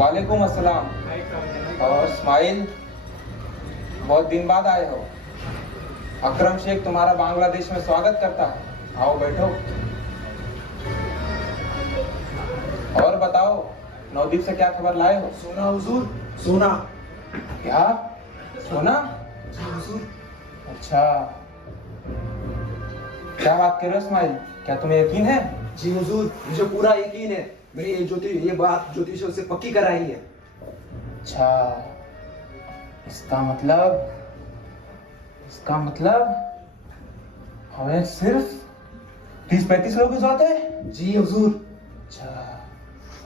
वालेकुम अस्सलाम। और इस्माइल, बहुत दिन बाद आए हो। अकरम शेख तुम्हारा बांग्लादेश में स्वागत करता है। आओ बैठो। और बताओ, नवदीप से क्या खबर लाए हो? सोना हुजूर, सोना। क्या सोना? जी हुजूर। अच्छा, क्या बात कर रहे हो इस्माइल? क्या तुम्हें यकीन है? जी हुजूर, मुझे पूरा यकीन है। मैंने ये बात ज्योतिषियों से पक्की कराई है। अच्छा, इसका मतलब हमें सिर्फ 30-35 लोगों की जरूरत है? जी हुजूर। अच्छा,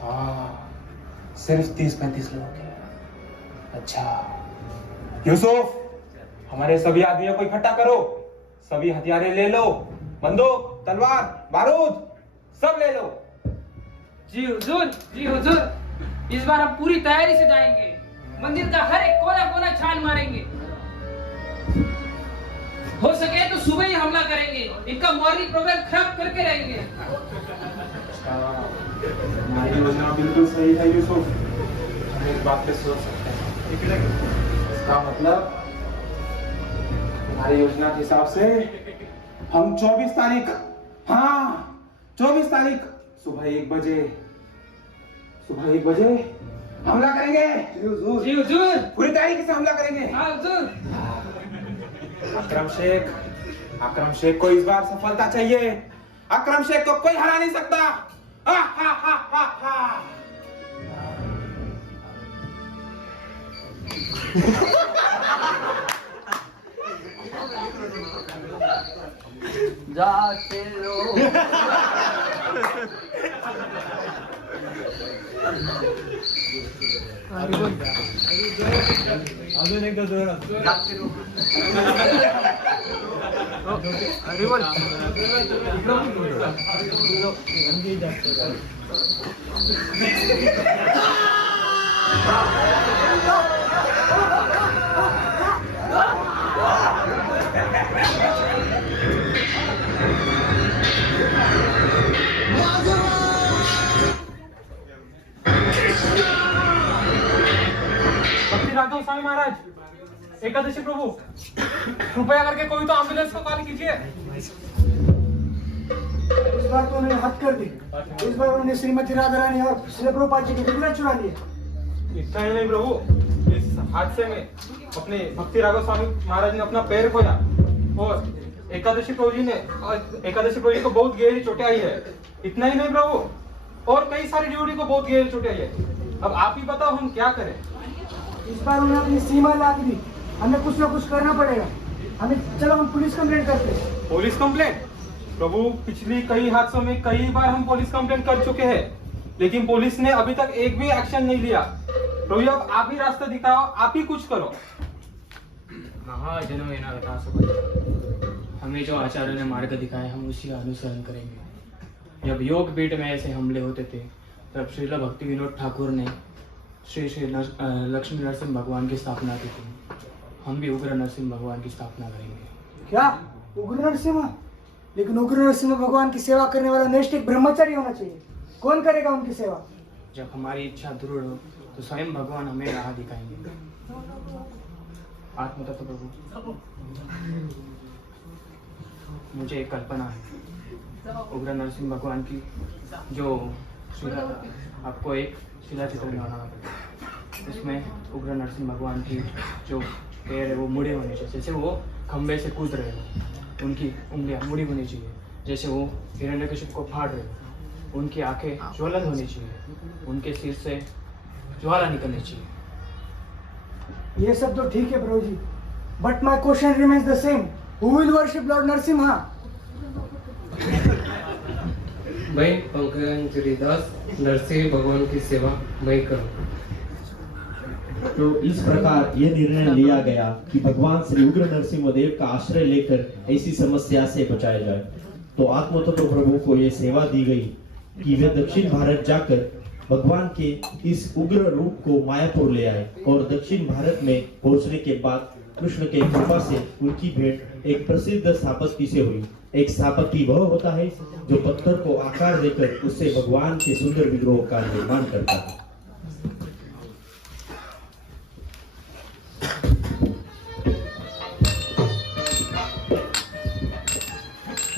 हाँ, सिर्फ 30-35 लोग हैं। अच्छा यूसुफ, हमारे सभी आदमियों को इकट्ठा करो। सभी हथियारें ले लो, बंदूक, तलवार, बारूद सब ले लो। जी हुजूर, जी हुजूर, इस बार हम पूरी तैयारी से जाएंगे। मंदिर का हर एक कोना कोना छान मारेंगे। हो सके तो सुबह ही हमला करेंगे। इनका मॉर्निंग प्रोग्राम खराब करके रहेंगे। हमारी योजना बिल्कुल सही है यूसुफ, हम इस बात पे सोच सकते हैं। इसका मतलब हमारी योजना के हिसाब से हम 24 तारीख, हाँ 24 तारीख सुबह 1 बजे हमला करेंगे। जी हुजूर। जी हुजूर। पूरी तरीके से हमला करेंगे। हाँ हुजूर। अकरम शेख को इस बार सफलता चाहिए। अकरम शेख को कोई हरा नहीं सकता। हा हा हा हा हा। जाते रहो। अजून एकदा जोरात। अरे बोल। राघव स्वामी महाराज, एकादशी प्रभु, कृपया करके कोई तो एम्बुलेंस को कॉल कीजिए। इस बार तो उन्होंने हद कर दी। इस बार उन्होंने श्रीमती राधा रानी और श्री प्रभुपाद जी की डिग्री चुरा ली। इतना ही नहीं प्रभु, इस हादसे में अपने भक्ति राघव स्वामी महाराज ने अपना पैर खोया और एकादशी प्रभु जी को बहुत गहरी चोटें आई है। इतना ही नहीं प्रभु, और कई सारी ड्यूटी को बहुत गहरी चोटें आई है। अब आप ही बताओ हम क्या करें। इस बार उन्होंने अपनी सीमा लाद दी। हमें कुछ ना कुछ करना पड़ेगा। चलो हम पुलिस कंप्लेंट करते हैं। Police complaint? प्रभु, पिछली कई हादसों में कई बार हम पुलिस कंप्लेंट कर चुके हैं, लेकिन पुलिस ने अभी तक एक भी एक्शन नहीं लिया। प्रभु, अब आप ही रास्ता दिखाओ, आप ही कुछ करो। हमें जो आचार्यों ने मार्ग दिखाया, हम उसी का अनुसरण करेंगे। जब योग पीठ में ऐसे हमले होते थे, तब श्रील भक्ति विनोद ठाकुर ने श्री लक्ष्मी नरसिंह भगवान की स्थापना की थी। हम भी उग्र नरसिंह भगवान की स्थापना करेंगे। क्या उग्र नरसिंह? लेकिन उग्र नरसिंह भगवान की सेवा करने वाला नैष्ठिक ब्रह्मचारी होना चाहिए। कौन करेगा उनकी सेवा? जब हमारी इच्छा दृढ़ हो तो स्वयं भगवान हमें राह दिखाएंगे। आत्मतत्व प्रभु, मुझे एक कल्पना है उग्र नरसिंह भगवान की, जो शिला, आपको एक शिला चित्र बनाना पड़ेगा। उसमें उग्र नरसिंह भगवान की जो पैर है वो मुड़े होने चाहिए, जैसे वो खंबे से कूद रहे हो। उनकी उंगलियां मुड़ी होनी चाहिए, जैसे वो हिरण्यकशिप को फाड़ रहे हो। उनकी आंखें ज्वलन होनी चाहिए, उनके सिर से ज्वाला निकलनी चाहिए। ये सब तो ठीक है प्रभु जी, but my question remains the same. Who will worship lord Narasimha? मैं पंकज दास नरसिंह भगवान की सेवा मैं करूँ। तो इस प्रकार यह निर्णय लिया गया कि भगवान श्री उग्र नरसिंह देव का आश्रय लेकर ऐसी समस्या से बचाया जाए। तो आत्मतत्व प्रभु को यह सेवा दी गई कि वे दक्षिण भारत जाकर भगवान के इस उग्र रूप को मायापुर ले आए और दक्षिण भारत में पहुंचने के बाद कृष्ण के कृपा से उनकी भेंट एक प्रसिद्ध स्थापत्य से हुई। एक स्थापत्य वह होता है जो पत्थर को आकार देकर उससे भगवान के सुंदर विग्रहों का निर्माण करता है।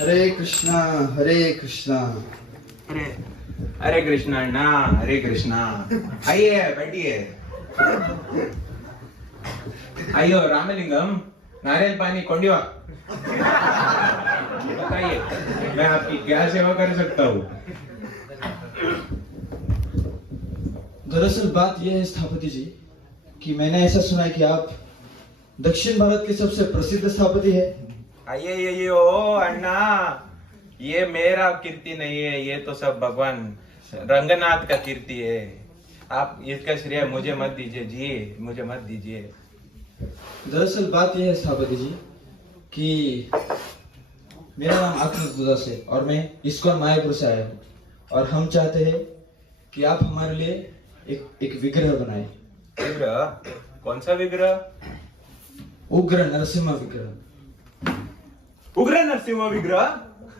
हरे कृष्णा हरे कृष्णा। अरे हरे कृष्णा अण्णा, हरे कृष्णा। आइए बैठिए। आइयो रामलिंगम, नारियल पानी कोंडिवा। बताइए मैं आपकी क्या सेवा कर सकता हूँ? दरअसल बात यह है स्थापति जी कि मैंने ऐसा सुना है कि आप दक्षिण भारत के सबसे प्रसिद्ध स्थापति है। आइए ये ओ अण्णा, ये मेरा कीर्ति नहीं है, ये तो सब भगवान रंगनाथ का कीर्ति है। आप इसका श्रेय मुझे मत दीजिए जी, मुझे मत दीजिए। दरअसल बात यह है स्थापति जी कि मेरा नाम आत्मदास है और मैं इस्कॉन मायापुर से आया हूँ और हम चाहते हैं कि आप हमारे लिए एक विग्रह बनाए। विग्रह? कौन सा विग्रह? उग्र नरसिम्हा विग्रह। उग्र नरसिंह विग्रह?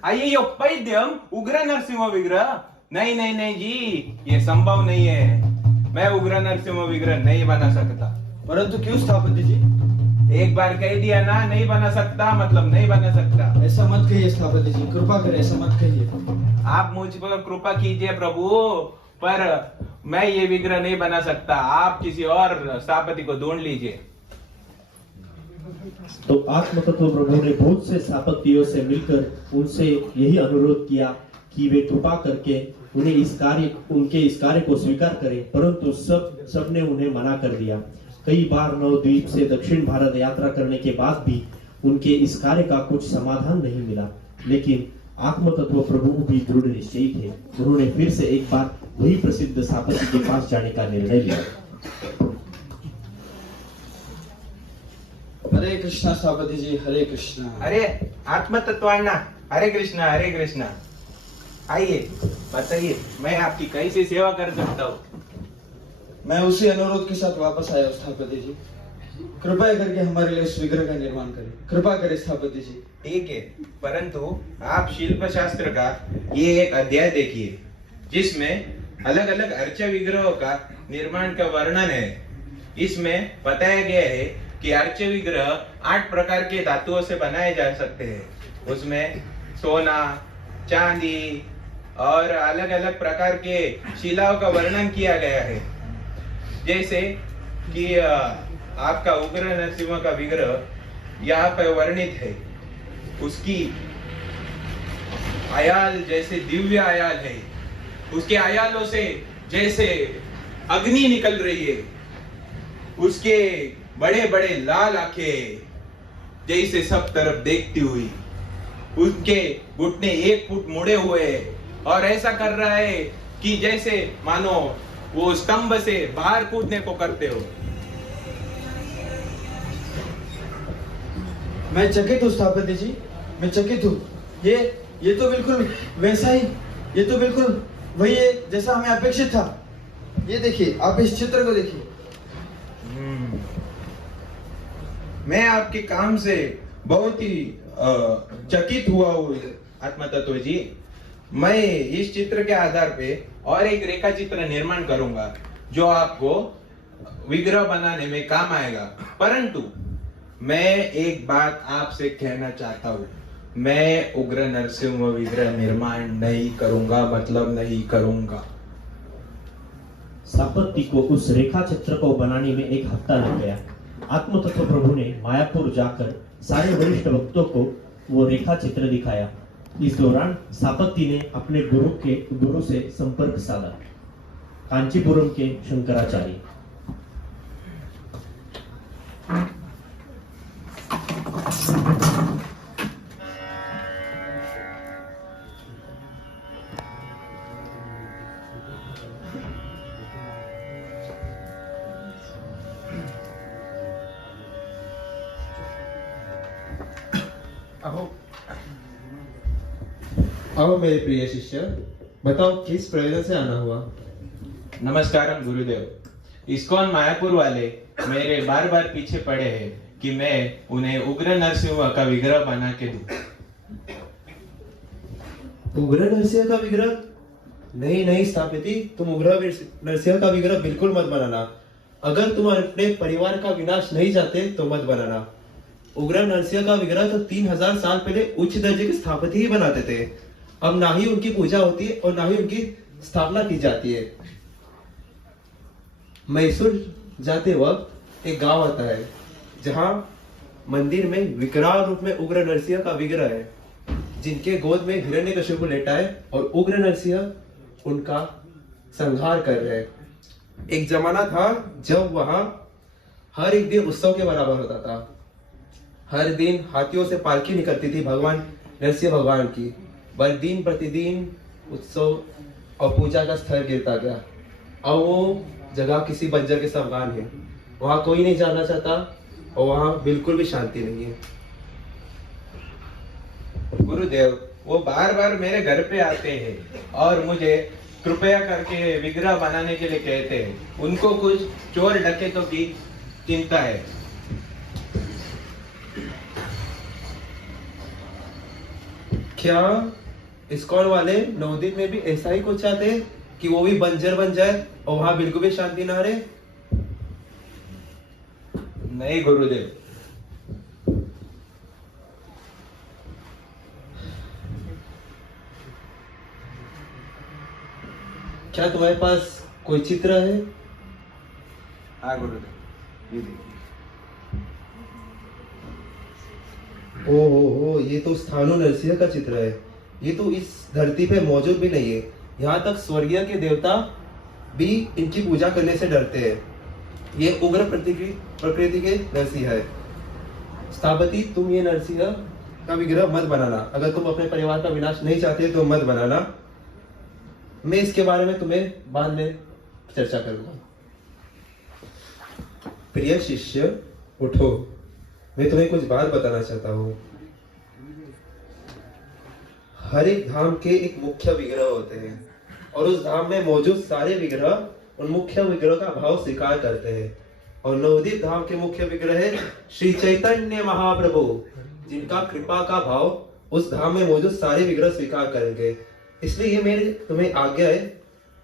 आइए यो पैद्यम उग्र नरसिंह विग्रह? नहीं नहीं नहीं जी, ये संभव नहीं है। मैं उग्र नरसिंह विग्रह नहीं बना सकता। परंतु क्यों स्थापति जी? एक बार कह दिया ना, नहीं बना सकता मतलब नहीं बना सकता। ऐसा मत कहिए स्थापति जी, कृपा करें ऐसा मत कहिए। आप मुझ पर कृपा कीजिए प्रभु, पर मैं ये विग्रह नहीं बना सकता। आप किसी और स्थापति को ढूंढ लीजिए। तो आत्म तत्व प्रभु ने बहुत से स्थापत्यों से मिलकर उनसे यही अनुरोध किया कि वे कृपा करके उनके इस कार्य को स्वीकार करें, परंतु सबने उन्हें मना कर दिया। कई बार नवद्वीप से दक्षिण भारत यात्रा करने के बाद भी उनके इस कार्य का कुछ समाधान नहीं मिला, लेकिन आत्म तत्व प्रभु भी दृढ़ निश्चयी थे। उन्होंने फिर से एक बार वही प्रसिद्ध स्थापति के पास जाने का निर्णय लिया। हरे कृष्णा स्थापति जी, हरे कृष्णा। अरे आत्म तत्वान्ना, हरे कृष्णा हरे कृष्णा। आइए बताइए मैं आपकी कैसी सेवा कर सकता हूँ? मैं उसी अनुरोध के साथ वापस आया स्थापति जी। कृपया करके हमारे लिए इस विग्रह का निर्माण करें, कृपा करें स्थापति जी। ठीक है, परंतु आप शिल्प शास्त्र का ये एक अध्याय देखिए जिसमें अलग अलग अर्चा विग्रहों का निर्माण का वर्णन है। इसमें बताया गया है कि अर्च विग्रह 8 प्रकार के धातुओं से बनाए जा सकते हैं। उसमें सोना, चांदी और अलग अलग प्रकार के शिलाओं का वर्णन किया गया है। जैसे कि आपका उग्र नरसिंह का विग्रह यहाँ पर वर्णित है। उसकी आयाल जैसे दिव्य आयाल है, उसके आयालों से जैसे अग्नि निकल रही है, उसके बड़े बड़े लाल आंखें जैसे सब तरफ देखती हुई, उनके घुटने 1 फुट मुड़े हुए और ऐसा कर रहा है कि जैसे मानो वो स्तंभ से बाहर कूदने को करते हो। मैं चकित हूँ स्थापति जी, मैं चकित हूँ। ये तो बिल्कुल वैसा ही, ये तो बिल्कुल वही है जैसा हमें अपेक्षित था। ये देखिए, आप इस चित्र को देखिए। मैं आपके काम से बहुत ही चकित हुआ हूँ आत्मा तत्व जी। मैं इस चित्र के आधार पे और एक रेखा चित्र निर्माण करूंगा जो आपको विग्रह बनाने में काम आएगा। परंतु मैं एक बात आपसे कहना चाहता हूँ, मैं उग्र नरसिंह विग्रह निर्माण नहीं करूंगा, मतलब नहीं करूंगा। स्थापत्य को उस रेखा चित्र को बनाने में 1 हफ्ता लग गया। आत्म तत्व प्रभु ने मायापुर जाकर सारे वरिष्ठ भक्तों को वो रेखा चित्र दिखाया। इस दौरान स्थापत्य ने अपने गुरु से संपर्क साधा, कांचीपुरम के शंकराचार्य। अब मेरे प्रिय शिष्य, बताओ किस प्रयोजन से आना हुआ? नमस्कार गुरुदेव। इस्कॉन मायापुर वाले मेरे बार बार पीछे पड़े हैं कि मैं उन्हें उग्र नरसिंह का विग्रह बना के दूं। उग्र नरसिंह का विग्रह? नहीं नहीं स्थापिति, तुम उग्र नरसिंह का विग्रह बिल्कुल मत बनाना। अगर तुम अपने परिवार का विनाश नहीं चाहते तो मत बनाना। उग्र नरसिंह का विग्रह तो 3000 साल पहले उच्च दर्जे के स्थापति ही बनाते थे। अब ना ही उनकी पूजा होती है और ना ही उनकी स्थापना की जाती है। मैसूर जाते वक्त एक गांव आता है जहां मंदिर में विकराल रूप में उग्र नरसिंह का विग्रह है, जिनके गोद में हिरण्यकशिपु लेटा है और उग्र नरसिंह उनका संहार कर रहे हैं। एक जमाना था जब वहां हर एक दिन उत्सव के बराबर होता था। हर दिन हाथियों से पालकी निकलती थी भगवान नरसिंह भगवान की, पर दिन प्रतिदिन उत्सव और पूजा का स्तर गिरता गया। अब वो जगह किसी बंजर के समान है, वहां कोई नहीं जाना चाहता और वहां बिल्कुल भी शांति नहीं है। गुरुदेव, वो बार बार मेरे घर पे आते हैं और मुझे कृपया करके विग्रह बनाने के लिए कहते हैं। उनको कुछ चोर डकैतों की चिंता है। क्या इस्कॉन वाले नवदीप में भी ऐसा ही कुछ चाहते हैं कि वो भी बंजर बन जाए और वहां बिल्कुल भी शांति ना रहे? नहीं गुरुदेव, क्या तुम्हारे पास कोई चित्र है? हाँ गुरुदेव, ये देखिए। ओहो, ये तो स्थानु नरसिंह का चित्र है। ये तो इस धरती पे मौजूद भी नहीं है। यहाँ तक स्वर्गीय के देवता भी इनकी पूजा करने से डरते हैं। ये उग्र प्रकृति के नरसिंह है। स्थापति, तुम ये नरसिंह का विग्रह मत बनाना। अगर तुम अपने परिवार का विनाश नहीं चाहते तो मत बनाना। मैं इसके बारे में तुम्हें बाद में चर्चा करूंगा। प्रिय शिष्य, उठो, मैं तुम्हें कुछ बात बताना चाहता हूँ। हर एक धाम के एक मुख्य विग्रह होते हैं और उस धाम में मौजूद सारे विग्रह उन मुख्य विग्रह का भाव स्वीकार करते हैं। और नवदीप धाम के मुख्य विग्रह है श्री चैतन्य महाप्रभु, जिनका कृपा का भाव उस धाम में मौजूद सारे विग्रह स्वीकार करेंगे। इसलिए ये मेरी तुम्हें आज्ञा है,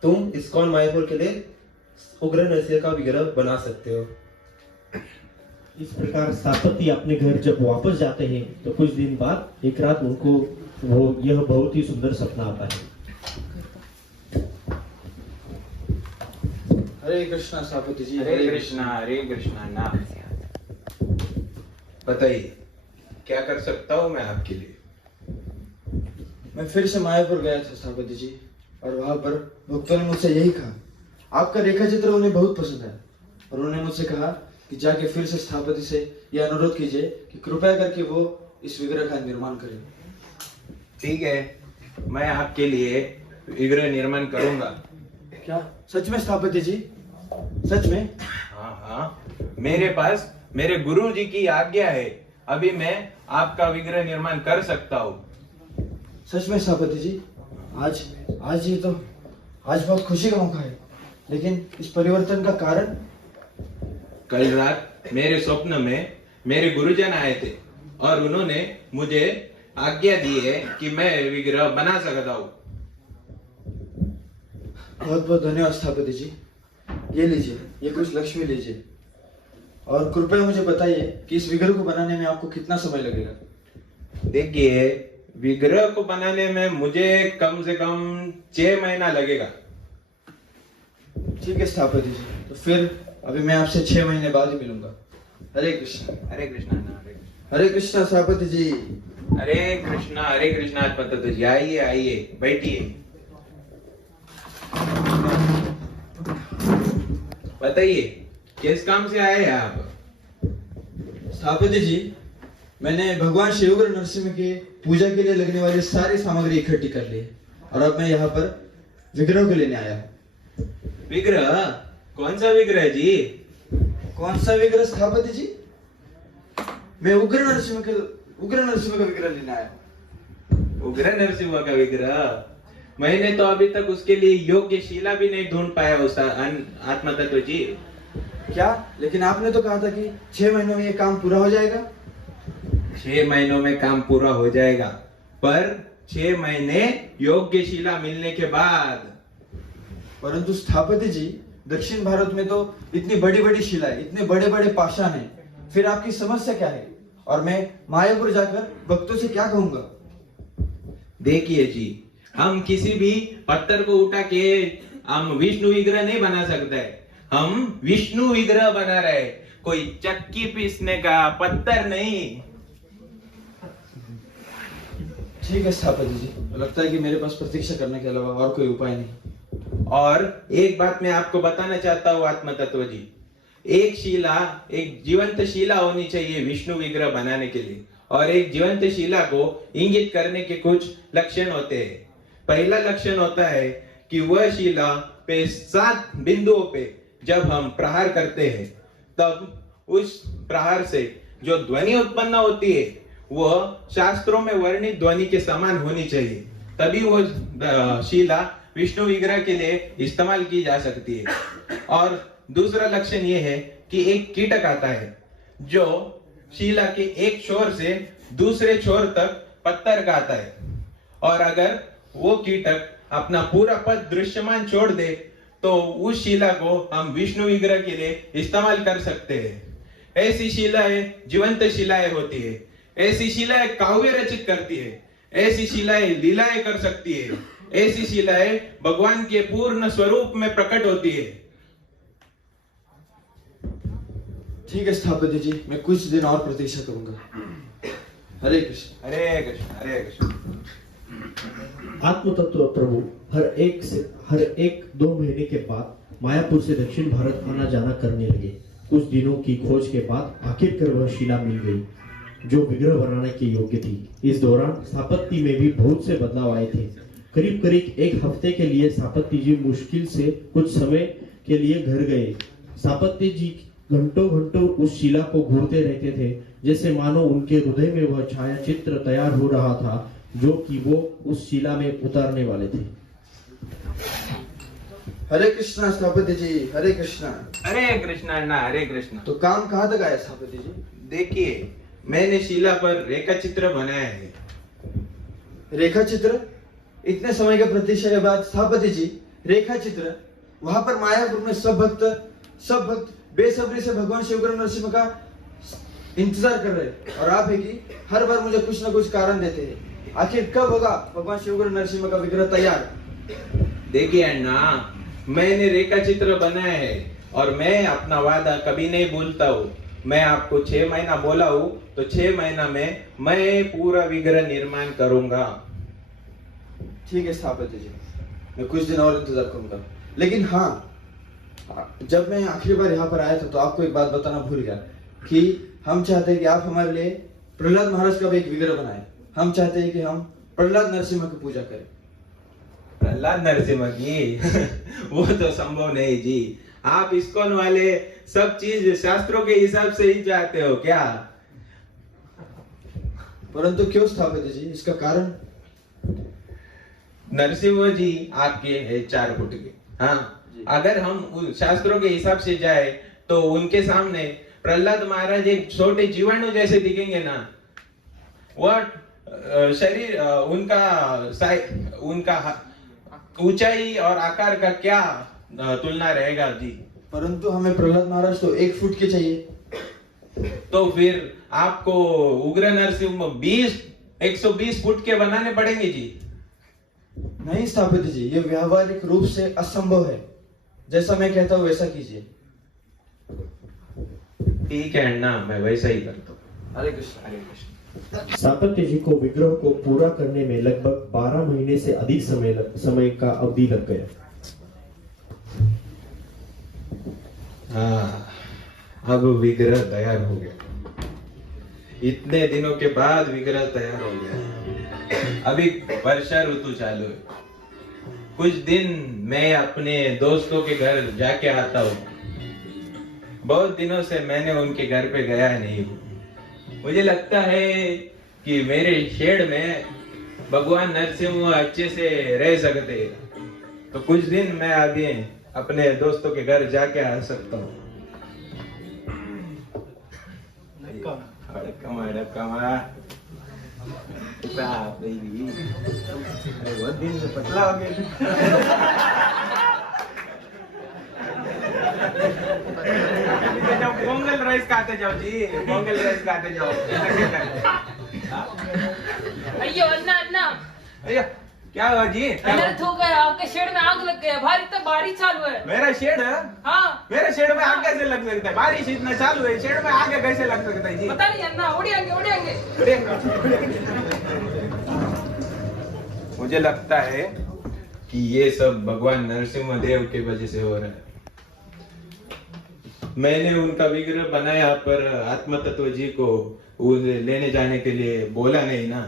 तुम इस्कॉन मायापुर के लिए उग्र नरसिंह का विग्रह बना सकते हो। इस प्रकार स्थापति अपने घर जब वापस जाते हैं तो कुछ दिन बाद एक रात उनको यह बहुत ही सुंदर सपना आता है। हरे कृष्णा स्थापति जी। हरे कृष्णा नाम। बताइए, क्या कर सकता हूँ मैं आपके लिए? मैं फिर से मायापुर गया था स्थापति जी, और वहां पर भक्तों ने मुझसे यही कहा, आपका रेखा चित्र उन्हें बहुत पसंद है, और उन्होंने मुझसे कहा कि जाके फिर से स्थापति से यह अनुरोध कीजिए कि कृपया करके वो इस विग्रह का निर्माण करें। ठीक है, मैं आपके लिए विग्रह निर्माण करूंगा। क्या सच में स्थापति जी? सच में? हाँ, मेरे पास मेरे गुरु जी की आज्ञा है। अभी मैं आपका विग्रह निर्माण कर सकता हूँ। सच में स्थापति जी? आज बहुत खुशी का मौका है, लेकिन इस परिवर्तन का कारण? कल रात मेरे स्वप्न में मेरे गुरुजन आए थे और उन्होंने मुझे आज्ञा दी है कि मैं विग्रह बना सकता हूँ। बहुत बहुत धन्यवाद स्थापति जी। ये लीजिए, ये कुछ लक्ष्मी लीजिए, और कृपया मुझे बताइए कि इस विग्रह को बनाने में आपको कितना समय लगेगा? देखिए, विग्रह को बनाने में मुझे कम से कम 6 महीना लगेगा। ठीक है स्थापति जी, तो फिर अभी मैं आपसे 6 महीने बाद ही मिलूंगा। हरे कृष्ण। हरे कृष्णा। हरे कृष्णा स्थापति जी। हरे कृष्णा पततु जी। आइए बैठिए। बताइए, किस काम से आए हैं आप? स्थापति जी, मैंने भगवान श्री उग्र नरसिंह के पूजा के लिए लगने वाली सारी सामग्री इकट्ठी कर ली है, और अब मैं यहाँ पर विग्रह को लेने आया हूँ। विग्रह? कौन सा विग्रह जी? कौन सा विग्रह स्थापति जी? मैं उग्र नरसिंह का विग्रह लेने आया हूँ। उग्र नरसिंह का विग्रह? मैंने तो अभी तक उसके लिए योग्य शिला भी नहीं ढूंढ पाया उस आत्मा तत्व जी। क्या? लेकिन आपने तो कहा था कि 6 महीनों में ये काम पूरा हो जाएगा। 6 महीनों में काम पूरा हो जाएगा, पर 6 महीने योग्य शिला मिलने के बाद। परंतु स्थापति जी, दक्षिण भारत में तो इतनी बड़ी बड़ी शिलाएं, इतने बड़े बड़े पाषाण हैं, फिर आपकी समस्या क्या है? और मैं मायापुर जाकर भक्तों से क्या कहूंगा? देखिए जी, हम किसी भी पत्थर को उठा के हम विष्णु विग्रह नहीं बना सकते। हम विष्णु विग्रह बना रहे, कोई चक्की पीसने का पत्थर नहीं। ठीक है स्थापति जी, लगता है कि मेरे पास प्रतीक्षा करने के अलावा और कोई उपाय नहीं। और एक बात मैं आपको बताना चाहता हूँ आत्म तत्व जी, एक शिला, एक जीवंत शिला होनी चाहिए विष्णु विग्रह बनाने के लिए, और एक जीवंत शिला को इंगित करने के कुछ लक्षण होते हैं। पहला लक्षण होता है कि वह शिला पे 7 बिंदुओं पे जब हम प्रहार करते हैं तब उस प्रहार से जो ध्वनि उत्पन्न होती है वह शास्त्रों में वर्णित ध्वनि के समान होनी चाहिए, तभी वो शिला विष्णु विग्रह के लिए इस्तेमाल की जा सकती है। और दूसरा लक्षण यह है कि एक कीटक आता है जो शिला के एक छोर से दूसरे छोर तक पत्थर का आता है, और अगर वो कीटक अपना पूरा पद दृश्यमान छोड़ दे तो उस शिला को हम विष्णु विग्रह के लिए इस्तेमाल कर सकते हैं। ऐसी शिलाएं जीवंत शिलाएं होती है, ऐसी शिलाएं काव्य रचित करती है, ऐसी शिलाएं लीलाएं कर सकती है, ऐसी शिलाएं भगवान के पूर्ण स्वरूप में प्रकट होती है। ठीक है स्थापति जी, मैं कुछ दिन और प्रतीक्षा करूंगा। हरे कृष्ण। हरे कृष्ण, हरे कृष्ण। आत्म तत्व प्रभु हर एक 2 महीने के बाद मायापुर से दक्षिण भारत आना जाना करने लगे। कुछ दिनों की खोज के बाद आखिरकार वह शिला मिल गई जो विग्रह बनाने के योग्य थी। इस दौरान स्थापत्य में भी बहुत से बदलाव आए थे। करीब करीब 1 हफ्ते के लिए स्थापत्य जी मुश्किल से कुछ समय के लिए घर गए। स्थापत्य जी घंटों घंटों उस शिला को घूरते रहते थे, जैसे मानो उनके हृदय में वह छाया चित्र तैयार हो रहा था जो कि वो उस शिला में उतारने वाले थे। हरे कृष्णा स्थापति जी, हरे कृष्णा। हरे कृष्णा अन्ना, हरे कृष्णा। तो काम कहाँ तक आया स्थापति जी? देखिए, मैंने शिला पर रेखा चित्र बनाया है। रेखा चित्र? इतने समय के प्रतीक्षा के बाद स्थापति जी, रेखा चित्र? वहां पर मायापुर में सब भक्त बेसब्री से भगवान शिव नरसिंह का इंतजार कर रहे हैं, और आप है कि हर बार मुझे कुछ ना कुछ कारण देते हैं। आखिर कब होगा भगवान शिव नरसिंह का विग्रह तैयार? देखिए अन्ना, मैंने रेखा चित्र बनाया है और मैं अपना वादा कभी नहीं भूलता हूँ। मैं आपको 6 महीना बोला हूँ, तो 6 महीना में मैं पूरा विग्रह निर्माण करूंगा। ठीक है स्थापति जी, मैं कुछ दिन और इंतजार करूंगा। लेकिन हाँ, जब मैं आखिरी बार यहाँ पर आया था तो आपको एक बात बताना भूल गया कि हम चाहते हैं कि आप हमारे लिए प्रहलाद महाराज का भी एक विग्रह बनाए। हम चाहते हैं कि हम प्रहलाद नरसिंह की पूजा करें। प्रहलाद नरसिंह की वो तो संभव नहीं जी। आप इस्कॉन वाले सब चीज शास्त्रों के हिसाब से ही चाहते हो क्या? परंतु क्यों स्थापति जी, इसका कारण? नरसिंह जी आपके है 4 फुट के। हाँ, अगर हम शास्त्रों के हिसाब से जाए तो उनके सामने प्रहलाद महाराज एक छोटे जीवाणु जैसे दिखेंगे ना। वह शरीर उनका ऊंचाई और आकार का क्या तुलना रहेगा जी। परंतु हमें प्रहलाद महाराज तो 1 फुट के चाहिए। तो फिर आपको उग्र नरसिंह 120 फुट के बनाने पड़ेंगे जी। नहीं स्थापति जी, ये व्यावहारिक रूप से असंभव है। जैसा मैं कहता हूँ वैसा कीजिए। ठीक है अन्ना, मैं वैसा ही करता हूँ। हरे कृष्ण, हरे कृष्ण। स्थापत्य जी को विग्रह को पूरा करने में लगभग 12 महीने से अधिक समय का अवधि लग गया। हाँ, अब विग्रह तैयार हो गया। इतने दिनों के बाद विग्रह तैयार हो गया। अभी वर्षा ऋतु चालू है। कुछ दिन मैं अपने दोस्तों के घर जाके आता हूँ। बहुत दिनों से मैंने उनके घर पे गया नहीं हूँ। मुझे लगता है कि मेरे शेड में भगवान नरसिंह अच्छे से रह सकते हैं, तो कुछ दिन मैं आगे अपने दोस्तों के घर जाके आ सकता हूँ। बहुत दिन से पतला हो गया। जब पोंगल राइस खाते जाओ जी, पोंगल राइस खाते जाओ। अयो अन्ना अन्ना अयो क्या हुआ जी? अनर्थ हो गया, आपके शेड में आग लग गया, बाहर इतना बारिश चालू है। मेरा शेड है? हाँ मेरे शेड में आग कैसे लग सकता है? बारिश इतना चालू है, शेड में आग कैसे लग सकता है जी? पता नहीं अन्ना, उड़ेंगे उड़ेंगे। मुझे लगता है कि ये सब भगवान नरसिंह देव के वजह से हो रहा है। मैंने उनका विग्रह बनाया पर आत्म तत्व जी को उसे लेने जाने के लिए बोला नहीं ना।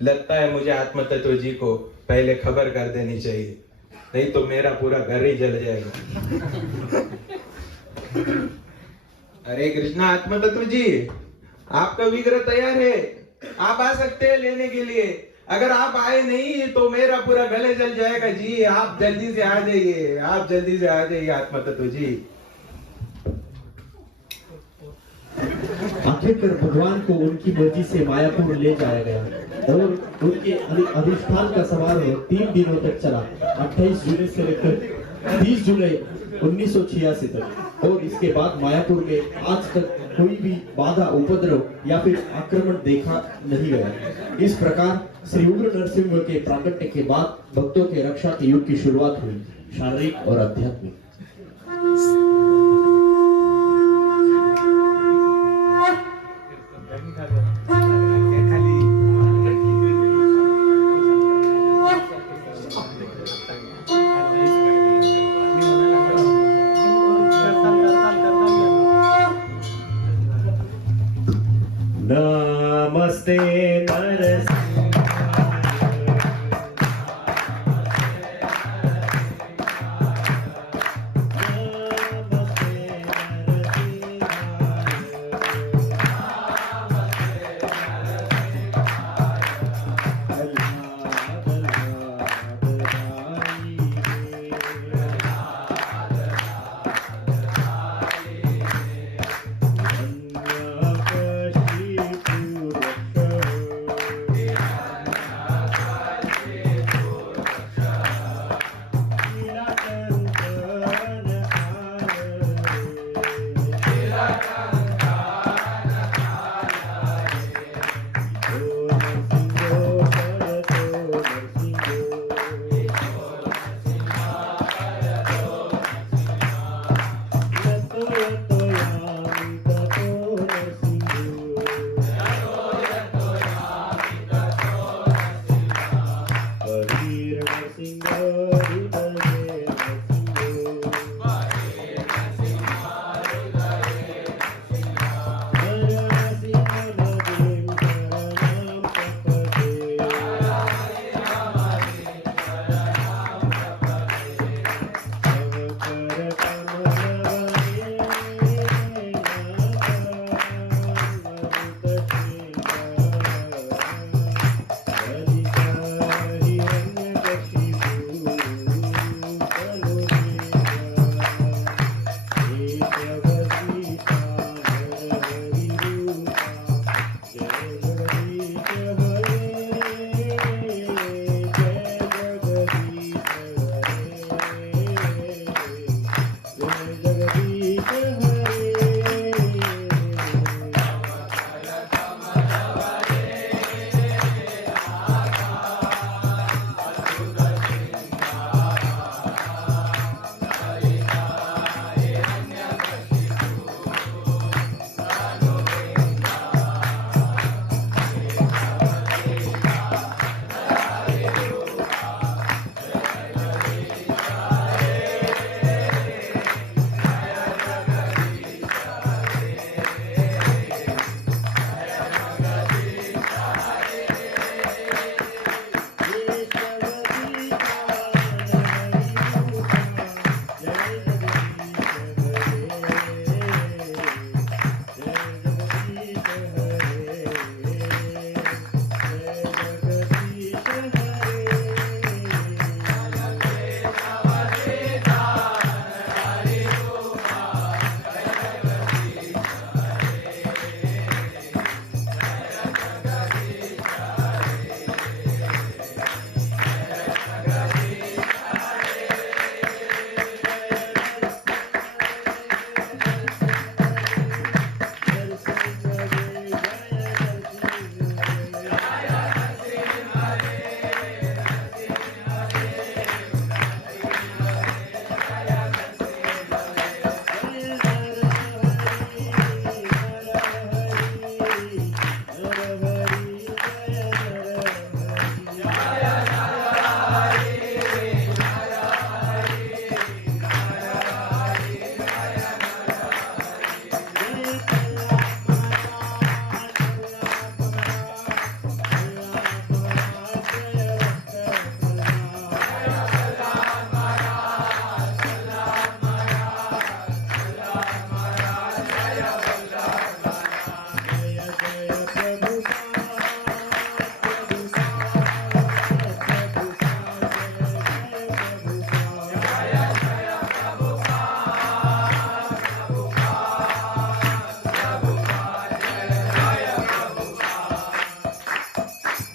लगता है मुझे आत्म तत्व जी को पहले खबर कर देनी चाहिए, नहीं तो मेरा पूरा घर ही जल जाएगा। हरे कृष्णा आत्म तत्व जी, आपका विग्रह तैयार है, आप आ सकते हैं लेने के लिए। अगर आप आए नहीं तो मेरा पूरा गले जल जाएगा जी। आप जल्दी से आ जाइए, आप जल्दी से आ जाइए आत्म तत्व जी। आखिरकार भगवान को उनकी मर्जी से मायापुर ले जाया गया और उनके अधिष्ठान का समारोह 3 दिनों तक चला, 28 जुलाई से लेकर 30 जुलाई 1986 तक। और इसके बाद मायापुर में आज तक कोई भी बाधा, उपद्रव या फिर आक्रमण देखा नहीं गया। इस प्रकार श्री उग्र नरसिंह के प्राकट्य के बाद भक्तों के रक्षा के युग की शुरुआत हुई, शारीरिक और आध्यात्मिक। नमस्ते नरसिंह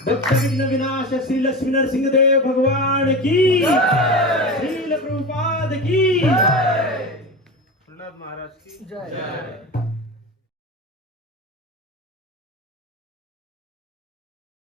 भक्त विघ्न विनाश श्री लक्ष्मी नरसिंह देव भगवान की, श्रील प्रभुपाद की, प्रहलाद महाराज की जय